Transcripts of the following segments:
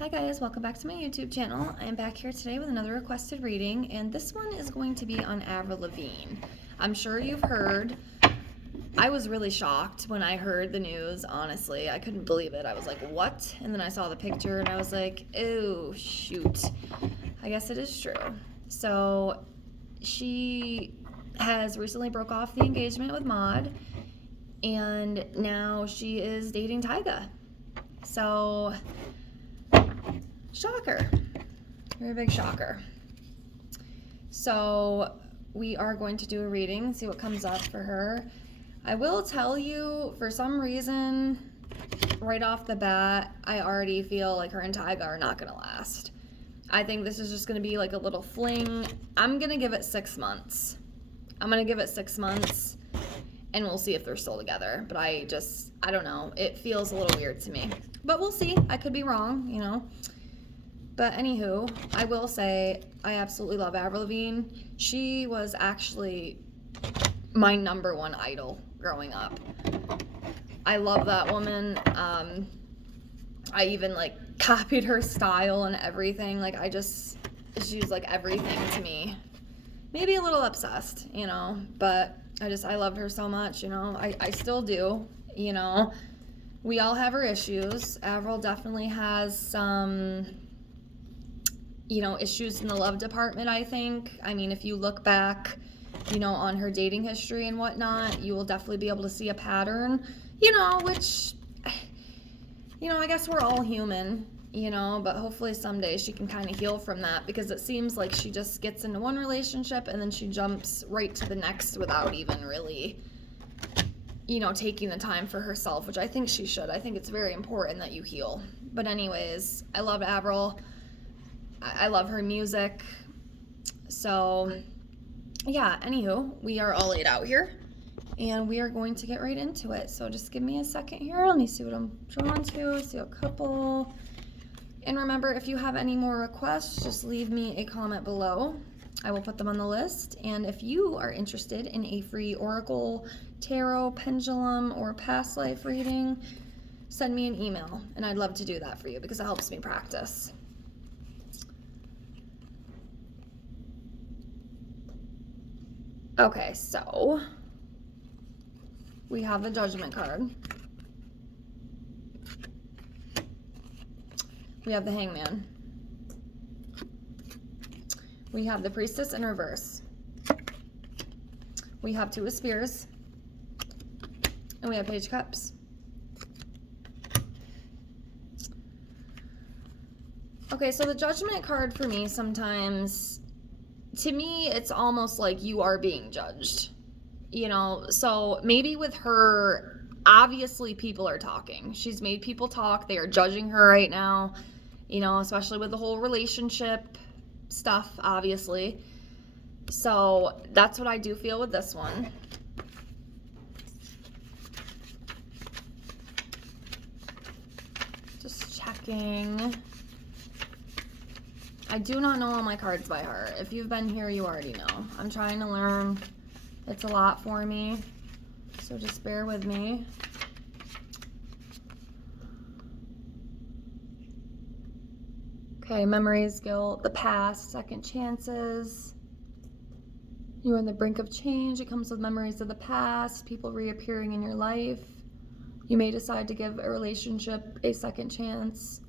Hi guys, welcome back to my YouTube channel. I am back here today with another requested reading, and this one is going to be on Avril Lavigne. I'm sure you've heard. I was really shocked when I heard the news, honestly. I couldn't believe it. I was like, what? And then I saw the picture and I was like, oh, shoot. I guess it is true. So she has recently broke off the engagement with Maud, and now she is dating Tyga. So shocker. Very big shocker. So we are going to do a reading, see what comes up for her. I will tell you, for some reason, right off the bat, I already feel like her and Tyga are not going to last. I think this is just going to be like a little fling. I'm going to give it 6 months. I'm going to give it 6 months, and we'll see if they're still together. But I don't know. It feels a little weird to me. But we'll see. I could be wrong, you know. But anywho, I will say I absolutely love Avril Lavigne. She was actually my #1 idol growing up. I love that woman. I even like copied her style and everything. Like she's like everything to me. Maybe a little obsessed, you know, but I loved her so much, you know. I still do, you know. We all have our issues. Avril definitely has some, you know, issues in the love department, I think. I mean, if you look back, you know, on her dating history and whatnot, you will definitely be able to see a pattern, you know, which, you know, I guess we're all human, you know, but hopefully someday she can kind of heal from that, because it seems like she just gets into one relationship and then she jumps right to the next without even really, you know, taking the time for herself, which I think she should. I think it's very important that you heal. But anyways, I love Avril. I love her music. So, yeah, anywho, we are all laid out here, and we are going to get right into it. So just give me a second here. Let me see what I'm drawn to. See a couple. And remember, if you have any more requests, just leave me a comment below. I will put them on the list. And if you are interested in a free oracle, tarot, pendulum, or past life reading, send me an email, and I'd love to do that for you because it helps me practice. Okay, so we have the Judgment card. We have the Hangman. We have the Priestess in reverse. We have 2 of Spears. And we have Page of Cups. Okay, so the Judgment card for me sometimes, to me, it's almost like you are being judged, you know. So maybe with her, obviously people are talking. She's made people talk. They are judging her right now, you know, especially with the whole relationship stuff, obviously. So that's what I do feel with this one. Just checking. I do not know all my cards by heart. If you've been here, you already know. I'm trying to learn. It's a lot for me, so just bear with me. Okay, memories, guilt, the past, second chances. You're on the brink of change. It comes with memories of the past, people reappearing in your life. You may decide to give a relationship a second chance.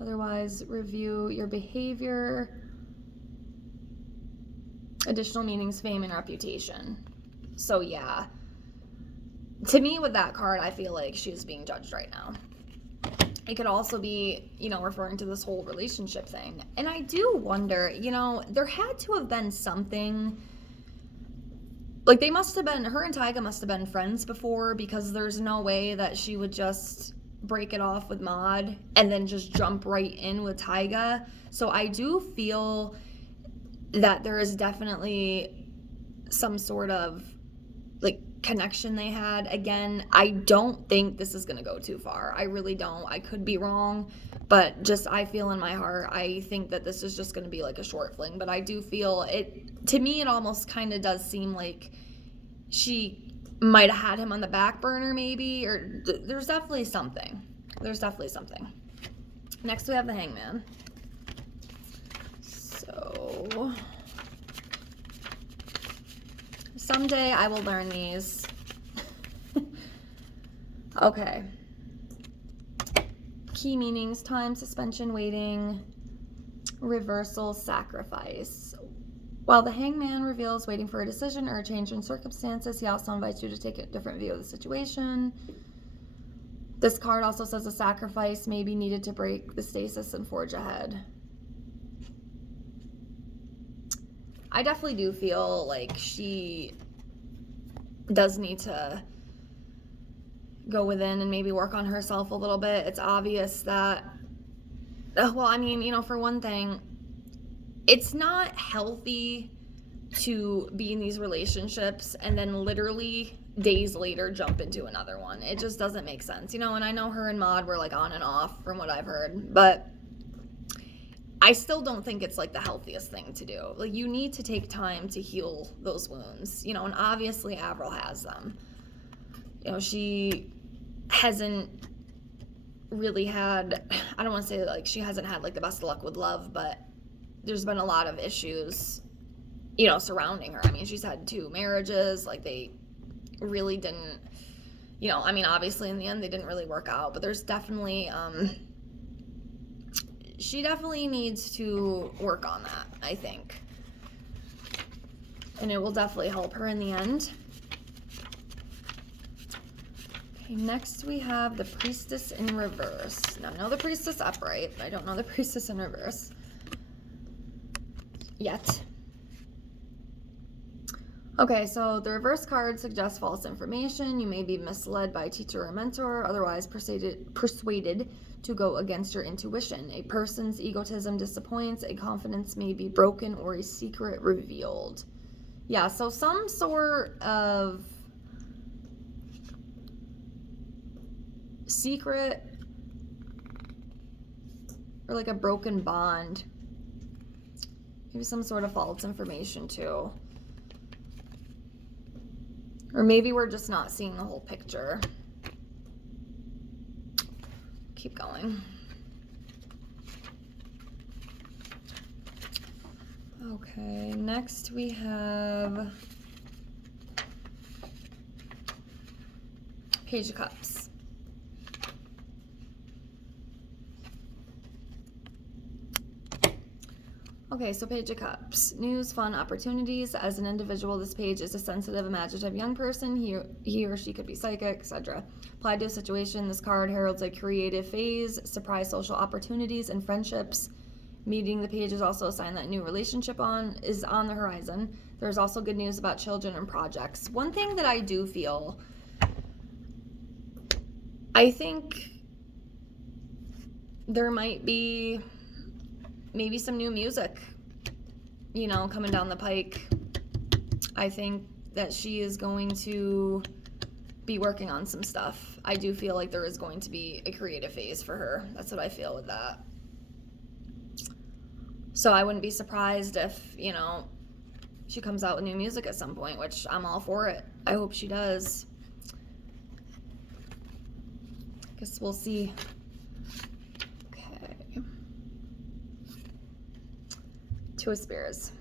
Otherwise, review your behavior. Additional meanings, fame, and reputation. So yeah, to me with that card, I feel like she's being judged right now. It could also be, you know, referring to this whole relationship thing. And I do wonder, you know, there had to have been something, like they must have been, her and Tyga must have been friends before, because there's no way that she would just break it off with Maud and then just jump right in with Tyga. So I do feel that there is definitely some sort of like connection they had. Again, I don't think this is gonna go too far. I really don't. I could be wrong, but just I feel in my heart, I think that this is just gonna be like a short fling. But I do feel it, to me, it almost kind of does seem like she might have had him on the back burner maybe, or there's definitely something. Next we have the Hangman. So someday I will learn these. Okay. Key meanings: time, suspension, waiting, reversal, sacrifice. While the Hangman reveals waiting for a decision or a change in circumstances, he also invites you to take a different view of the situation. This card also says a sacrifice may be needed to break the stasis and forge ahead. I definitely do feel like she does need to go within and maybe work on herself a little bit. It's obvious that, well, I mean, you know, for one thing, it's not healthy to be in these relationships and then literally days later jump into another one. It just doesn't make sense, you know. And I know her and Maud were like on and off from what I've heard, but I still don't think it's like the healthiest thing to do. Like, you need to take time to heal those wounds, you know. And obviously Avril has them. You know, she hasn't really had, I don't want to say like she hasn't had like the best luck with love, but there's been a lot of issues, you know, surrounding her. I mean, she's had 2 marriages. Like, they really didn't, you know, I mean, obviously in the end they didn't really work out, but there's definitely, she definitely needs to work on that, I think. And it will definitely help her in the end. Okay, next we have the Priestess in reverse. Now, I know the Priestess upright, but I don't know the Priestess in reverse yet. Okay, so the reverse card suggests false information. You may be misled by a teacher or mentor, otherwise persuaded to go against your intuition. A person's egotism disappoints, a confidence may be broken, or a secret revealed. Yeah, so some sort of secret or like a broken bond. Maybe some sort of false information too. Or maybe we're just not seeing the whole picture. Keep going. Okay, next we have Page of Cups. Okay, so Page of Cups. News, fun, opportunities. As an individual, this page is a sensitive, imaginative young person. He or she could be psychic, etc. Applied to a situation, this card heralds a creative phase, surprise social opportunities, and friendships. Meeting the page is also a sign that a new relationship is on the horizon. There's also good news about children and projects. One thing that I do feel, I think there might be maybe some new music, you know, coming down the pike. I think that she is going to be working on some stuff. I do feel like there is going to be a creative phase for her. That's what I feel with that. So I wouldn't be surprised if, you know, she comes out with new music at some point, which I'm all for it. I hope she does. Guess we'll see. Two of Spears.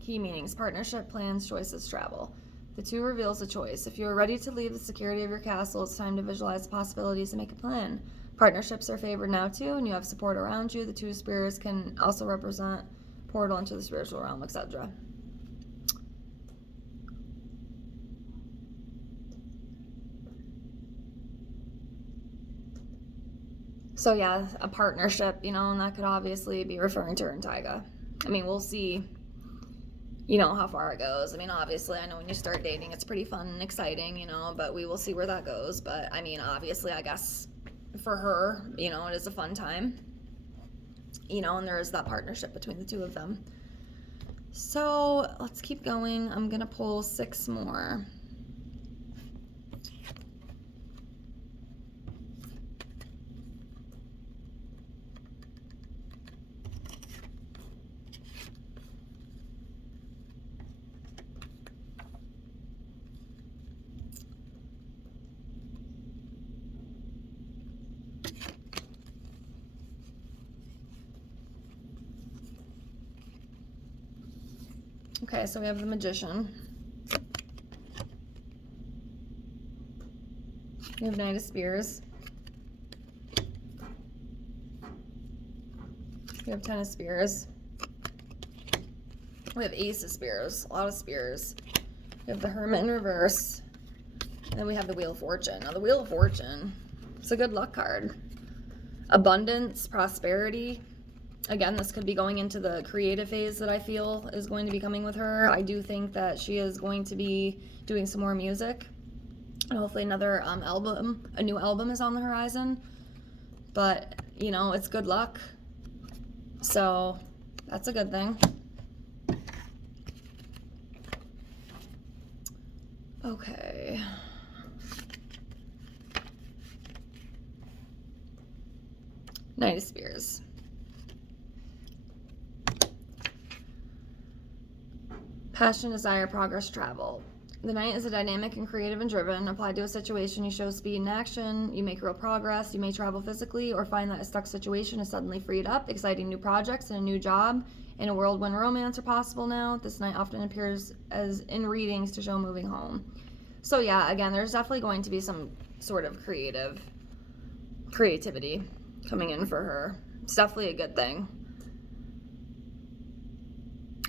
Key meanings: partnership, plans, choices, travel. The 2 reveals a choice. If you are ready to leave the security of your castle, it's time to visualize the possibilities and make a plan. Partnerships are favored now too, and you have support around you. The 2 of Spears can also represent portal into the spiritual realm, etc. So yeah, a partnership, you know, and that could obviously be referring to her and Tyga. I mean, we'll see, you know, how far it goes. I mean, obviously, I know when you start dating, it's pretty fun and exciting, you know, but we will see where that goes. But I mean, obviously, I guess for her, you know, it is a fun time, you know, and there is that partnership between the 2 of them. So let's keep going. I'm going to pull 6 more. Okay, so we have the Magician. We have Knight of Spears. We have Ten of Spears. We have Ace of Spears, a lot of spears. We have the Hermit in reverse. And then we have the Wheel of Fortune. Now the Wheel of Fortune, it's a good luck card. Abundance, prosperity. Again, this could be going into the creative phase that I feel is going to be coming with her. I do think that she is going to be doing some more music. And hopefully another album, a new album is on the horizon. But, you know, it's good luck. So that's a good thing. Okay. Knight of Spears. Passion, desire, progress, travel. The Knight is a dynamic and creative and driven. Applied to a situation, you show speed and action. You make real progress. You may travel physically or find that a stuck situation is suddenly freed up. Exciting new projects and a new job. In a world when romance are possible now, this Knight often appears as in readings to show moving home. So yeah, again, there's definitely going to be some sort of creativity coming in for her. It's definitely a good thing.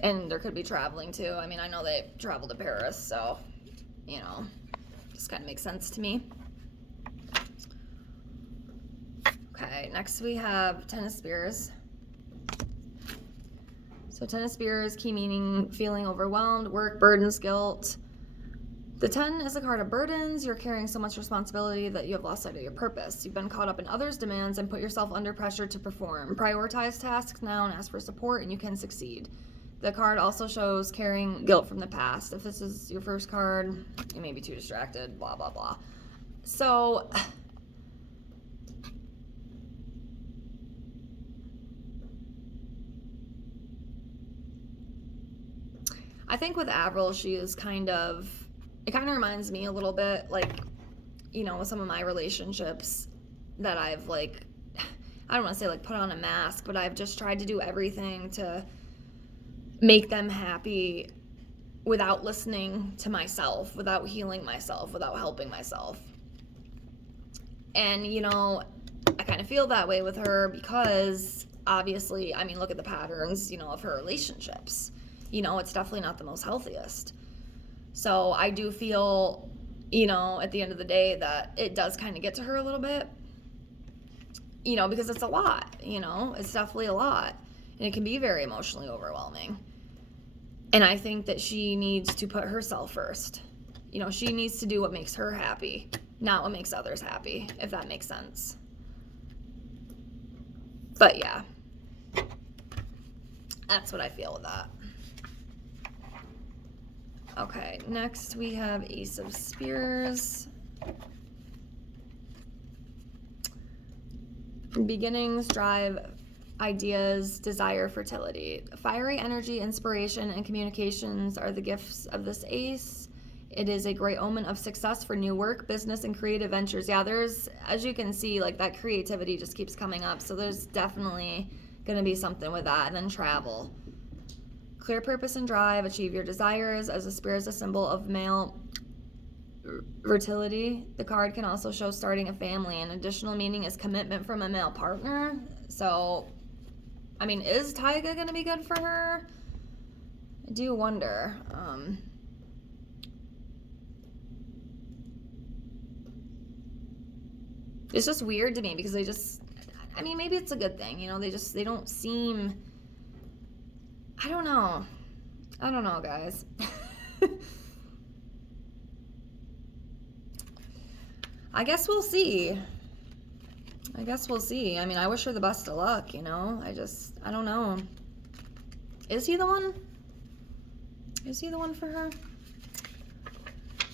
And there could be traveling too. I mean, I know they traveled to Paris, so, you know, just kind of makes sense to me. Okay, next we have Ten of Spears. So Ten of Spears, key meaning, feeling overwhelmed, work, burdens, guilt. The 10 is a card of burdens. You're carrying so much responsibility that you have lost sight of your purpose. You've been caught up in others' demands and put yourself under pressure to perform. Prioritize tasks now and ask for support, and you can succeed. The card also shows carrying guilt from the past. If this is your first card, you may be too distracted, blah, blah, blah. So, I think with Avril, she is kind of, it kind of reminds me a little bit, like, you know, with some of my relationships that I've, like, I don't want to say, like, put on a mask, but I've just tried to do everything to make them happy without listening to myself, without healing myself, without helping myself. And, you know, I kind of feel that way with her because, obviously, I mean, look at the patterns, you know, of her relationships. You know, it's definitely not the most healthiest. So I do feel, you know, at the end of the day that it does kind of get to her a little bit, you know, because it's a lot, you know, it's definitely a lot. And it can be very emotionally overwhelming. And I think that she needs to put herself first. You know, she needs to do what makes her happy, not what makes others happy, if that makes sense. But yeah, that's what I feel with that. Okay, next we have Ace of Spears. Beginnings, drive, ideas, desire, fertility. Fiery energy, inspiration, and communications are the gifts of this ace. It is a great omen of success for new work, business, and creative ventures. Yeah, there's, as you can see, like that creativity just keeps coming up. So there's definitely going to be something with that. And then travel. Clear purpose and drive, achieve your desires. As a spear is a symbol of male fertility. The card can also show starting a family. An additional meaning is commitment from a male partner. So, I mean, is Taiga going to be good for her? I do wonder. It's just weird to me because they just, I mean, maybe it's a good thing, you know, they don't seem, I don't know, guys. I guess we'll see. I mean, I wish her the best of luck, you know, I don't know. Is he the one? Is he the one for her?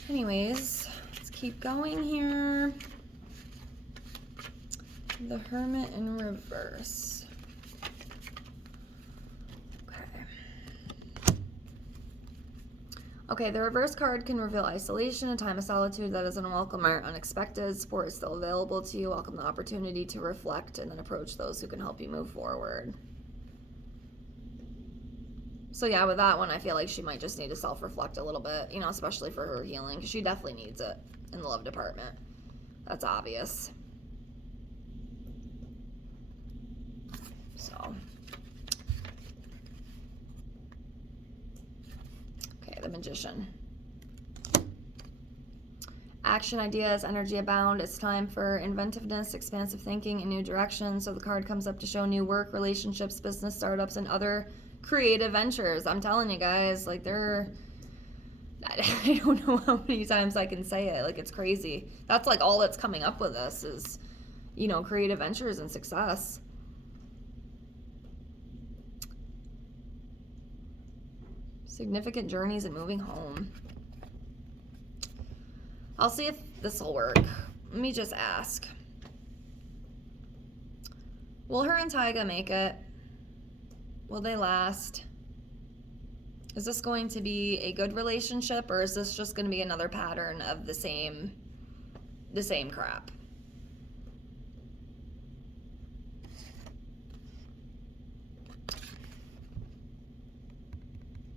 Anyways, let's keep going here. The Hermit in reverse. Okay, the reverse card can reveal isolation, a time of solitude that is unwelcome or unexpected. Support is still available to you. Welcome the opportunity to reflect and then approach those who can help you move forward. So yeah, with that one, I feel like she might just need to self-reflect a little bit, you know, especially for her healing, because she definitely needs it in the love department. That's obvious. So, okay, the Magician. Action, ideas, energy abound. It's time for inventiveness, expansive thinking, and new directions. So the card comes up to show new work, relationships, business startups, and other creative ventures. I'm telling you guys, like I don't know how many times I can say it. Like, it's crazy. That's like all that's coming up with us is, you know, creative ventures and success. Significant journeys and moving home. I'll see if this will work. Let me just ask. Will her and Tyga make it? Will they last? Is this going to be a good relationship, or is this just going to be another pattern of the same crap?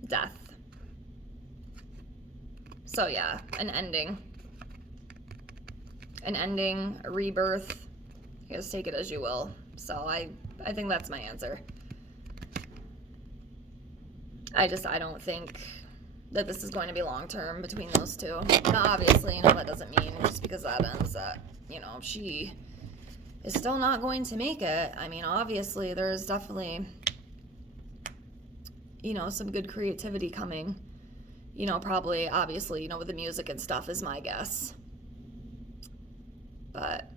Death. So yeah, an ending. An ending, a rebirth. You guys take it as you will. So I think that's my answer. I don't think that this is going to be long-term between those two. Now, obviously, you know, that doesn't mean just because that ends that, you know, she is still not going to make it. I mean, obviously, there's definitely, you know, some good creativity coming. You know, probably, obviously, you know, with the music and stuff is my guess. But,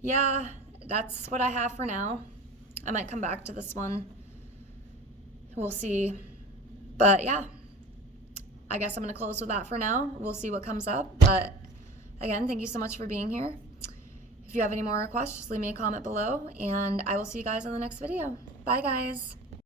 yeah, that's what I have for now. I might come back to this one. We'll see. But, yeah, I guess I'm going to close with that for now. We'll see what comes up. But, again, thank you so much for being here. If you have any more requests, just leave me a comment below, and I will see you guys in the next video. Bye, guys.